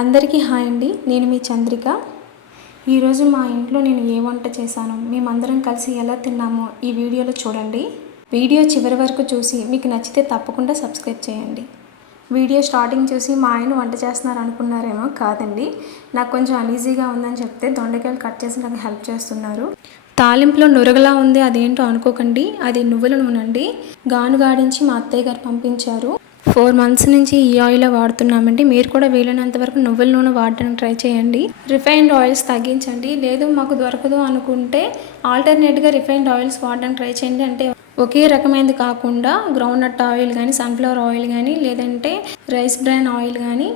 అందరికీ హాయ్ అండి. నేను మీ చంద్రిక. ఈరోజు మా ఇంట్లో నేను ఏ వంట చేశానో మేమందరం కలిసి ఎలా తిన్నామో ఈ వీడియోలో చూడండి. వీడియో చివరి వరకు చూసి మీకు నచ్చితే తప్పకుండా సబ్స్క్రైబ్ చేయండి. వీడియో స్టార్టింగ్ చూసి మా ఆయన వంట చేస్తున్నారు అనుకున్నారేమో, కాదండి. నాకు కొంచెం అనీజీగా ఉందని చెప్తే దొండకాయలు కట్ చేసి నాకు హెల్ప్ చేస్తున్నారు. తాలింపులో నురగలా ఉంది, అదేంటో అనుకోకండి. అది నువ్వుల నూనె అండి. గానుగాడించి మా అత్తయ్య గారు పంపించారు. 4 months నుంచి ఈ ఆయిల్ వాడుతున్నామండి. మీరు కూడా వీలైనంత వరకు నువ్వుల నూనె వాడడానికి ట్రై చేయండి. రిఫైన్డ్ ఆయిల్స్ తగ్గించండి. లేదు మాకు దొరకదు అనుకుంటే ఆల్టర్నేట్గా రిఫైన్డ్ ఆయిల్స్ వాడడానికి ట్రై చేయండి. అంటే ఒకే రకమైనది కాకుండా గ్రౌండ్నట్ ఆయిల్ కానీ, సన్ఫ్లవర్ ఆయిల్ కానీ, లేదంటే రైస్ బ్రాన్ ఆయిల్ కానీ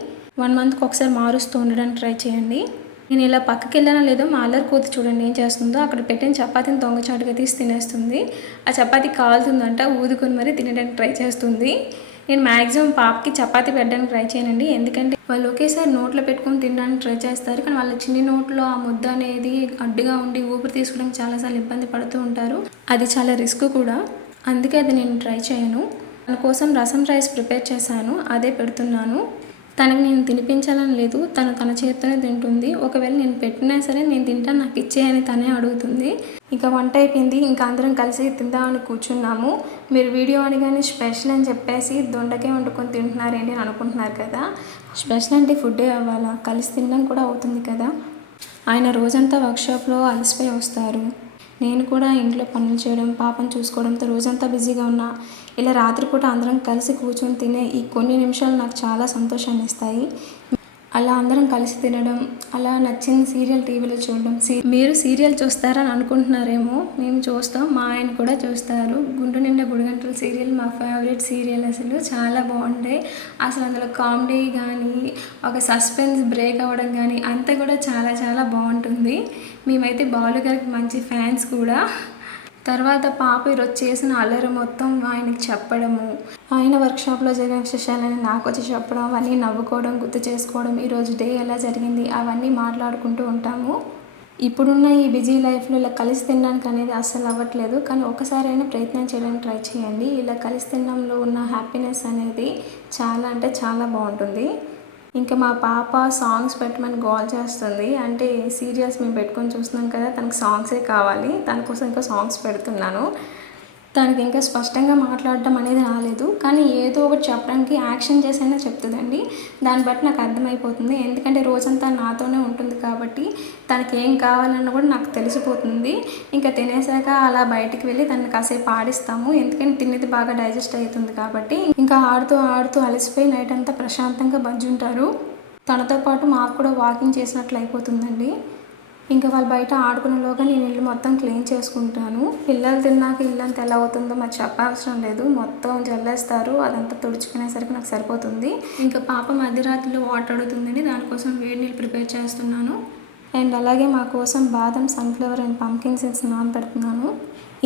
1 monthకి ఒకసారి మారుస్తూ ఉండడానికి ట్రై చేయండి. నేను ఇలా పక్కకి వెళ్ళానో లేదో మా అల్లరి కూతురు చూడండి ఏం చేస్తుందో. అక్కడ పెట్టిన చపాతీని దొంగచాటుగా తీసి తినేస్తుంది. ఆ చపాతీ కాలుతుందంట, ఊదుకొని మరీ తినడానికి ట్రై చేస్తుంది. నేను మ్యాక్సిమం పాపకి చపాతీ పెట్టడానికి ట్రై చేయనండి. ఎందుకంటే వాళ్ళు ఒకేసారి నోట్లో పెట్టుకొని తినడానికి ట్రై చేస్తారు. కానీ వాళ్ళ చిన్ని నోట్లో ఆ ముద్ద అనేది అడ్డుగా ఉండి ఊపిరి తీసుకోవడానికి చాలాసార్లు ఇబ్బంది పడుతూ ఉంటారు. అది చాలా రిస్క్ కూడా. అందుకే అది నేను ట్రై చేయను. తన కోసం రసం రైస్ ప్రిపేర్ చేశాను, అదే పెడుతున్నాను. తనకి నేను తినిపించాలని లేదు, తను తన చేతితోనే తింటుంది. ఒకవేళ నేను పెట్టినా సరే నేను తింటాను, నాకు ఇచ్చేయని తనే అడుగుతుంది. ఇక వంట అయిపోయింది, ఇంకా అందరం కలిసి తిందామని కూర్చున్నాము. మీరు వీడియో అనగానే స్పెషల్ అని చెప్పేసి దొండకాయ వండుకొని తింటున్నారేంటి అని అనుకుంటున్నారు కదా. స్పెషల్ అంటే ఫుడ్డే అవ్వాలా, కలిసి తినడం కూడా అవుతుంది కదా. ఆయన రోజంతా వర్క్షాప్లో అలసిపోయి వస్తారు. నేను కూడా ఇంట్లో పనులు చేయడం, పాపను చూసుకోవడంతో రోజంతా బిజీగా ఉన్నా. ఇలా రాత్రిపూట అందరం కలిసి కూర్చొని తినే ఈ కొన్ని నిమిషాలు నాకు చాలా సంతోషాన్ని ఇస్తాయి. అలా అందరం కలిసి తినడం, అలా నచ్చిన సీరియల్ టీవీలో చూడడం. మీరు సీరియల్ చూస్తారని అనుకుంటున్నారేమో, మేము చూస్తాం, మా ఆయన కూడా చూస్తారు. గుండు నిండా గుడిగంటల సీరియల్ మా ఫేవరెట్ సీరియల్. అసలు చాలా బాగుంటాయి. అసలు అందులో కామెడీ కానీ, ఒక సస్పెన్స్ బ్రేక్ అవ్వడం కానీ అంతా కూడా చాలా చాలా బాగుంటుంది. మేమైతే బాలు గారికి మంచి ఫ్యాన్స్ కూడా. తర్వాత పాప ఈరోజు చేసిన అల్లరి మొత్తం ఆయనకి చెప్పడము, ఆయన వర్క్షాప్లో జరిగిన విశేషాలని నాకు వచ్చి చెప్పడం, అవన్నీ నవ్వుకోవడం, గుర్తు చేసుకోవడం, ఈరోజు డే ఎలా జరిగింది అవన్నీ మాట్లాడుకుంటూ ఉంటాము. ఇప్పుడున్న ఈ బిజీ లైఫ్లో ఇలా కలిసి తినడానికి అనేది అస్సలు అవ్వట్లేదు. కానీ ఒకసారైనా ప్రయత్నం చేయడానికి ట్రై చేయండి. ఇలా కలిసి తినడంలో ఉన్న హ్యాపీనెస్ అనేది చాలా అంటే చాలా బాగుంటుంది. ఇంకా మా పాప సాంగ్స్ పెట్టమని గోల్ చేస్తుంది. అంటే సీరియల్స్ మేము పెట్టుకొని చూస్తున్నాం కదా, తనకు సాంగ్సే కావాలి. దానికోసం ఇంకా సాంగ్స్ పెడుతున్నాను. తనకి ఇంకా స్పష్టంగా మాట్లాడటం అనేది రాలేదు, కానీ ఏదో ఒకటి చెప్పడానికి యాక్షన్ చేసైనా చెప్తుందండి. దాన్ని బట్టి నాకు అర్థమైపోతుంది. ఎందుకంటే రోజంతా నాతోనే ఉంటుంది కాబట్టి తనకి ఏం కావాలన్నా కూడా నాకు తెలిసిపోతుంది. ఇంకా తినేసాక అలా బయటికి వెళ్ళి తనని కాసేపు ఆడిస్తాము. ఎందుకంటే తినేది బాగా డైజెస్ట్ అవుతుంది కాబట్టి. ఇంకా ఆడుతూ ఆడుతూ అలసిపోయి నైట్ అంతా ప్రశాంతంగా బజ్జుంటారు. తనతో పాటు మాకు కూడా వాకింగ్ చేసినట్లు అయిపోతుందండి. ఇంకా వాళ్ళు బయట ఆడుకునేలోగా నేను ఇల్లు మొత్తం క్లీన్ చేసుకుంటాను. పిల్లలు తిన్నాక ఇల్లంతా ఎలా అవుతుందో మరి చెప్పవసరం లేదు. మొత్తం జల్లేస్తారు, అదంతా తుడుచుకునేసరికి నాకు సరిపోతుంది. ఇంకా పాప మధ్యరాత్రిలో వాటర్ అడుగుతుందండి, దానికోసం వేడి నీళ్ళు ప్రిపేర్ చేస్తున్నాను. అండ్ అలాగే మా కోసం బాదం, సన్ఫ్లవర్ అండ్ పంకిన్ సీడ్స్ నానబెడుతున్నాను.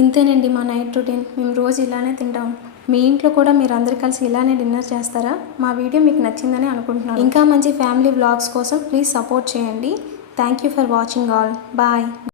ఇంతేనండి మా నైట్ రొటీన్. మేము రోజు ఇలానే తింటాం. మీ ఇంట్లో కూడా మీరు అందరు కలిసి ఇలానే డిన్నర్ చేస్తారా? మా వీడియో మీకు నచ్చిందని అనుకుంటున్నాను. ఇంకా మంచి ఫ్యామిలీ వ్లాగ్స్ కోసం ప్లీజ్ సపోర్ట్ చేయండి. Thank you for watching all. Bye.